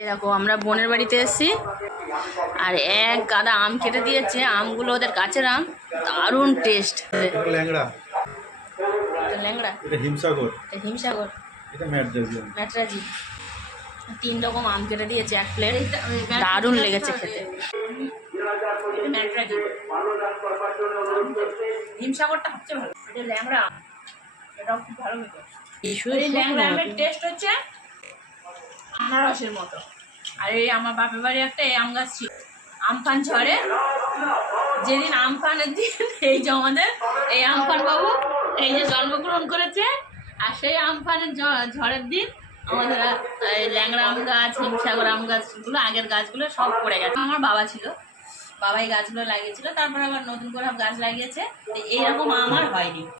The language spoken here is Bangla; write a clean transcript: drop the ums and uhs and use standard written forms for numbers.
দেখো আমরা বোনের বাড়িতে এসেছি আর এক গাদা আম কেটে দিয়েছে। আমগুলো ওদের গাছের আম, দারুণ টেস্ট। ল্যাংড়া, ল্যাংড়া, এটা হিমসাগর, হিমসাগর, এটা ম্যাটরাজি। 3 রকম আম কেটে দিয়েছে, এক প্লেট, দারুণ লেগেছে খেতে। হিমসাগরটা সবচেয়ে ভালো। এটা ল্যাংড়া আম, এটাও খুব ভালো হয়েছে। এই ল্যাংড়া আমের টেস্ট হচ্ছে আনারসের মতো। আর এই আমার বাপের বাড়ি একটা এই আম গাছ ছিল, আমফান ঝড়ে, যেদিন আমফানের দিন এই যে আমাদের এই আমফান বাবু এই যে জন্মগ্রহণ করেছে, আর সেই আমফানের ঝড়ের দিন আমাদের ল্যাংড়া আম গাছ, হিমসাগর আম গাছগুলো, আগের গাছগুলো সব পড়ে গেছে। আমার বাবা ছিল, বাবা এই গাছগুলো লাগিয়েছিল, তারপর আবার নতুন করে গাছ লাগিয়েছে। এইরকম আম আর হয়নি।